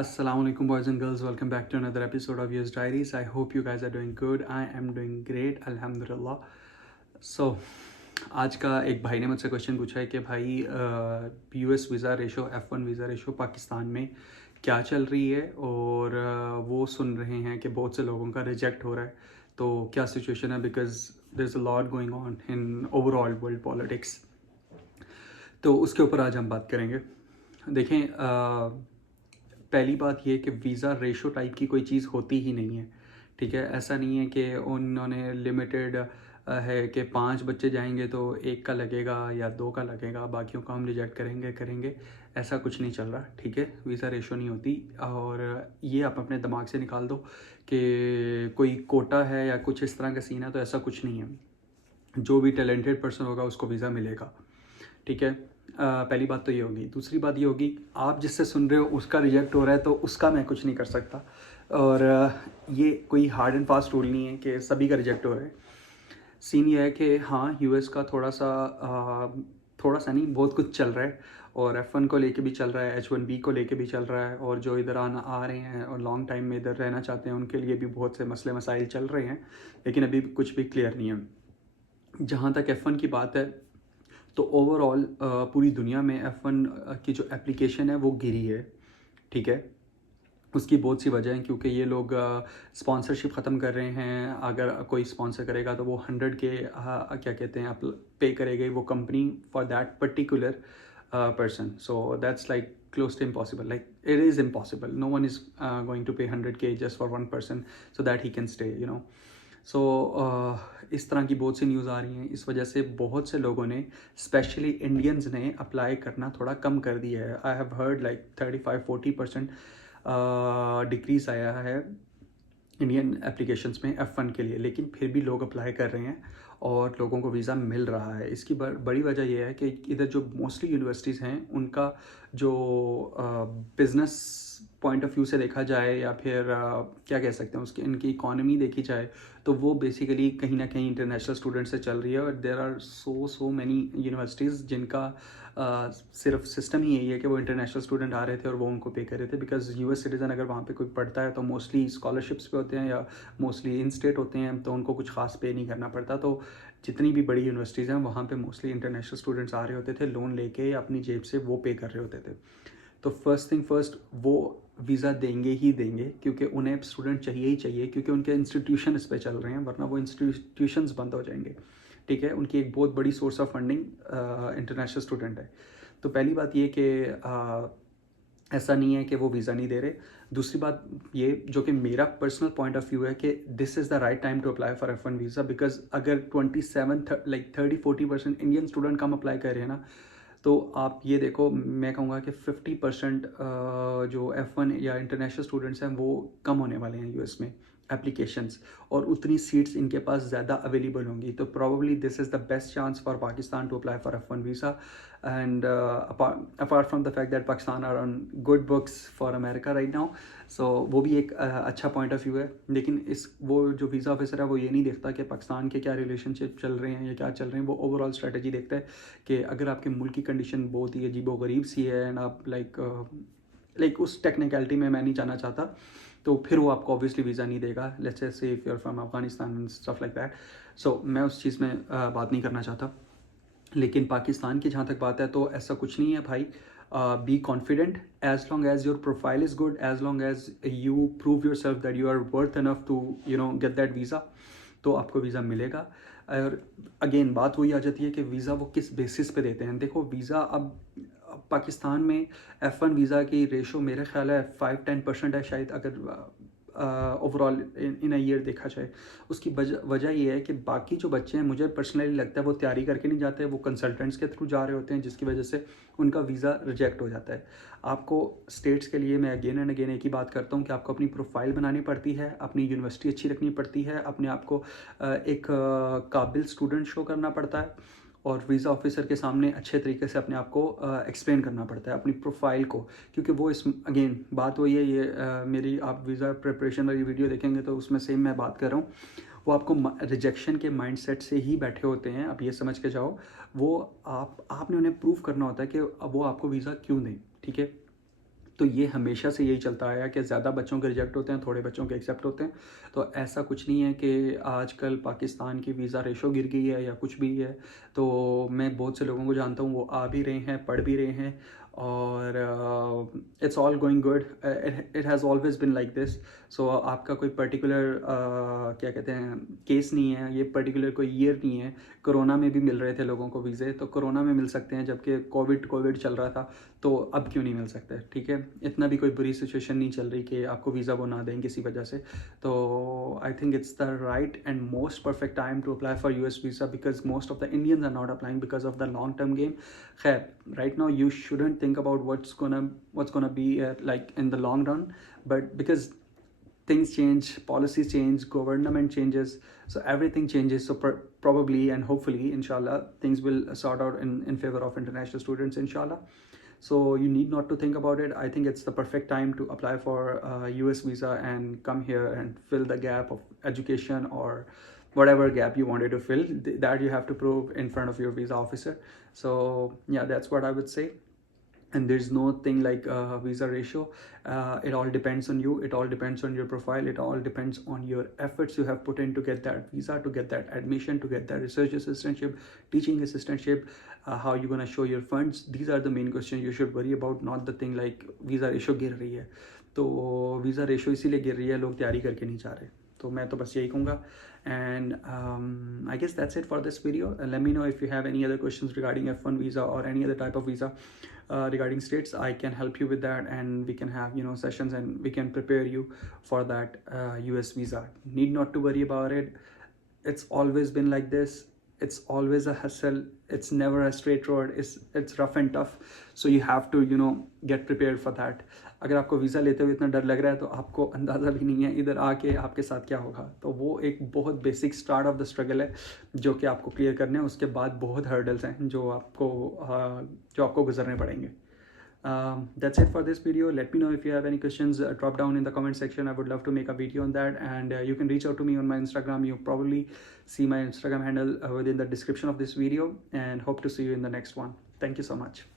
Assalamualaikum boys and girls, welcome back to another episode of US Diaries. I hope you guys are doing good. I am doing great, alhamdulillah. So आज का एक भाई ने मुझसे question पूछा है कि भाई US visa ratio F1 visa ratio Pakistan में क्या चल रही है और वो सुन रहे हैं कि बहुत से लोगों का रिजेक्ट हो रहा है, तो क्या सिचुएशन है, because there is a lot going on in overall world politics. तो उसके ऊपर आज हम बात करेंगे। देखें, पहली बात ये कि वीज़ा रेशो टाइप की कोई चीज़ होती ही नहीं है, ठीक है। ऐसा नहीं है कि उन्होंने लिमिटेड है कि 5 बच्चे जाएंगे तो एक का लगेगा या 2 का लगेगा, बाकियों का हम रिजेक्ट करेंगे, ऐसा कुछ नहीं चल रहा, ठीक है। वीज़ा रेशो नहीं होती, और ये आप अपने दिमाग से निकाल दो कि कोई कोटा है या कुछ इस तरह का सीन है, तो ऐसा कुछ नहीं है। जो भी टैलेंटेड पर्सन होगा उसको वीज़ा मिलेगा, ठीक है। पहली बात तो ये होगी। दूसरी बात ये होगी, आप जिससे सुन रहे हो उसका रिजेक्ट हो रहा है तो उसका मैं कुछ नहीं कर सकता, और ये कोई हार्ड एंड फास्ट रूल नहीं है कि सभी का रिजेक्ट हो रहा है। सीन ये है कि हाँ, यूएस का थोड़ा सा नहीं, बहुत कुछ चल रहा है, और F1 को लेके भी चल रहा है, H1B को लेके भी चल रहा है, और जो इधर आ रहे हैं और लॉन्ग टाइम में इधर रहना चाहते हैं उनके लिए भी बहुत से मसले मसाइल चल रहे हैं, लेकिन अभी कुछ भी क्लियर नहीं है। जहाँ तक F1 की बात है, तो ओवरऑल पूरी दुनिया में F1 की जो एप्लीकेशन है वो गिरी है, ठीक है। उसकी बहुत सी वजह हैं, क्योंकि ये लोग स्पॉन्सरशिप ख़त्म कर रहे हैं। अगर कोई स्पॉन्सर करेगा तो वो 100 के क्या कहते हैं, आप पे करेगी वो company for that particular person. So that's like close to impossible. Like it is impossible. No one is going to pay 100K just for one person so that he can stay, you know. सो इस तरह की बहुत सी news आ रही हैं। इस वजह से बहुत से लोगों ने, स्पेशली इंडियंस ने, अप्लाई करना थोड़ा कम कर दिया है। I have heard like 35-40% decrease आया है इंडियन एप्लीकेशंस में F1 के लिए, लेकिन फिर भी लोग अप्लाई कर रहे हैं और लोगों को वीज़ा मिल रहा है। इसकी बड़ी वजह यह है कि इधर जो मोस्टली यूनिवर्सिटीज़ हैं उनका जो बिज़नेस पॉइंट ऑफ व्यू से देखा जाए, या फिर क्या कह सकते हैं, उसकी इनकी इकॉनमी देखी जाए, तो वो बेसिकली कहीं ना कहीं इंटरनेशनल स्टूडेंट से चल रही है। और there are so many universities जिनका सिर्फ सिस्टम ही यही है कि वो इंटरनेशनल स्टूडेंट आ रहे थे और वो उनको पे कर रहे थे, बिकॉज यूएस सिटीज़न अगर वहाँ पे कोई पढ़ता है तो मोस्टली स्कॉलरशिप्स पे होते हैं या मोस्टली इन स्टेट होते हैं, तो उनको कुछ खास पे नहीं करना पड़ता। तो जितनी भी बड़ी यूनिवर्सिटीज़ हैं वहाँ पे मोस्टली इंटरनेशनल स्टूडेंट्स आ रहे होते थे, लोन लेके अपनी जेब से वो पे कर रहे होते थे। तो फर्स्ट थिंग फर्स्ट, वो वीज़ा देंगे ही देंगे, क्योंकि उन्हें स्टूडेंट चाहिए ही चाहिए, क्योंकि उनके इंस्टीट्यूशन इस पर चल रहे हैं, वरना वो इंस्टीट्यूशंस बंद हो जाएंगे, ठीक है। उनकी एक बहुत बड़ी source of funding international student है। तो पहली बात ये कि ऐसा नहीं है कि वो वीज़ा नहीं दे रहे। दूसरी बात ये, जो कि मेरा पर्सनल पॉइंट ऑफ व्यू है, कि this is the right time to apply for F1 visa, because अगर 27 लाइक 30-40% इंडियन स्टूडेंट कम अप्लाई कर रहे हैं ना, तो आप ये देखो, मैं कहूँगा कि 50% जो F1 या इंटरनेशनल स्टूडेंट्स हैं वो कम होने वाले हैं यूएस में एप्लीकेशंस, और उतनी सीट्स इनके पास ज़्यादा अवेलेबल होंगी। तो probably this is the best chance for Pakistan to apply for F1 visa. And apart from the fact that Pakistan are on good books for America right now, so वो भी एक अच्छा पॉइंट ऑफ व्यू है। लेकिन वो जो वीज़ा ऑफिसर है वो ये नहीं देखता कि पाकिस्तान के क्या रिलेशनशिप चल रहे हैं या क्या चल रहे हैं, वो ओवरऑल स्ट्रेटजी देखता है कि अगर आपके मुल्क की कंडीशन बहुत ही अजीबोगरीब सी है, एंड आप लाइक उस टेक्निकलिटी में मैं नहीं जाना चाहता, तो फिर वो आपको ऑब्वियसली वीज़ा नहीं देगा। Let's say if you are from Afghanistan and stuff like that. So मैं उस चीज़ में बात नहीं करना चाहता। लेकिन पाकिस्तान की जहाँ तक बात है, तो ऐसा कुछ नहीं है भाई। Be confident, as long as your profile is good, as long as you prove yourself that you are worth enough to get that visa, तो आपको वीज़ा मिलेगा। और अगेन बात वही आ जाती है कि वीज़ा वो किस बेसिस पे देते हैं। देखो, वीज़ा अब पाकिस्तान में F1 वीज़ा की रेशो मेरे ख्याल है 5-10% है शायद, अगर ओवरऑल इन अ ईयर देखा जाए। उसकी वजह ये है कि बाकी जो बच्चे हैं, मुझे पर्सनली लगता है वो तैयारी करके नहीं जाते, वो कंसल्टेंट्स के थ्रू जा रहे होते हैं, जिसकी वजह से उनका वीज़ा रिजेक्ट हो जाता है। आपको स्टेट्स के लिए मैं अगेन एंड अगेन एक ही बात करता हूँ कि आपको अपनी प्रोफाइल बनानी पड़ती है, अपनी यूनिवर्सिटी अच्छी रखनी पड़ती है, अपने आप को एक काबिल स्टूडेंट शो करना पड़ता है, और वीज़ा ऑफिसर के सामने अच्छे तरीके से अपने आप को एक्सप्लेन करना पड़ता है, अपनी प्रोफाइल को। क्योंकि वो इस अगेन बात वही है, ये मेरी आप वीज़ा प्रिपरेशन वाली वीडियो देखेंगे तो उसमें सेम मैं बात कर रहा हूँ। वो आपको रिजेक्शन के माइंडसेट से ही बैठे होते हैं, आप ये समझ के जाओ। वो आपने उन्हें प्रूव करना होता है कि वो आपको वीज़ा क्यों दें, ठीक है। तो ये हमेशा से यही चलता आया कि ज़्यादा बच्चों के रिजेक्ट होते हैं, थोड़े बच्चों के एक्सेप्ट होते हैं। तो ऐसा कुछ नहीं है कि आजकल पाकिस्तान की वीज़ा रेशो गिर गई है या कुछ भी है। तो मैं बहुत से लोगों को जानता हूँ, वो आ भी रहे हैं, पढ़ भी रहे हैं, और it's all going good. It has always been like this. So आपका कोई पर्टिकुलर क्या कहते हैं केस नहीं है, ये पर्टिकुलर कोई ईयर नहीं है। कोरोना में भी मिल रहे थे लोगों को वीज़े, तो कोरोना में मिल सकते हैं, जबकि कोविड चल रहा था, तो अब क्यों नहीं मिल सकते? ठीक है, इतना भी कोई बुरी सिचुएशन नहीं चल रही कि आपको वीज़ा वो ना दें किसी वजह से। तो I think it's the right and most perfect time to apply for US visa, because most of the Indians are not applying because of the long term game. खैर, right now you shouldn't think about what's gonna be like in the long run, but because things change, policies change, government changes, so everything changes. So probably and hopefully, inshallah, things will sort out in favor of international students, inshallah. So you need not to think about it. I think it's the perfect time to apply for US visa and come here and fill the gap of education, or whatever gap you wanted to fill, that you have to prove in front of your visa officer. So yeah, that's what I would say. And there's no thing like visa ratio. It all depends on you, it all depends on your profile, it all depends on your efforts you have put in to get that visa, to get that admission, to get that research assistantship, teaching assistantship. How you gonna show your funds? These are the main questions you should worry about, not the thing like visa ratio गिर रही है। तो visa ratio इसीलिए गिर रही है, लोग तैयारी करके नहीं जा रहे। तो मैं तो बस यही कहूँगा। And I guess that's it for this video. Let me know if you have any other questions regarding F1 visa or any other type of visa regarding states. I can help you with that, and we can have sessions, and we can prepare you for that US visa. Need not to worry about it. It's always been like this. It's always a hustle. It's never a straight road. It's rough and tough. So you have to get prepared for that. अगर आपको visa लेते हुए इतना डर लग रहा है, तो आपको अंदाज़ा भी नहीं है इधर आके आपके साथ क्या होगा। तो वो एक बहुत basic start of the struggle है, जो कि आपको क्लियर करने हैं। उसके बाद बहुत हर्डल्स हैं जो आपको गुजरने पड़ेंगे। That's it for this video. Let me know if you have any questions. Drop down in the comment section. I would love to make a video on that, and you can reach out to me on my Instagram. You probably see my Instagram handle within the description of this video, and hope to see you in the next one. Thank you so much.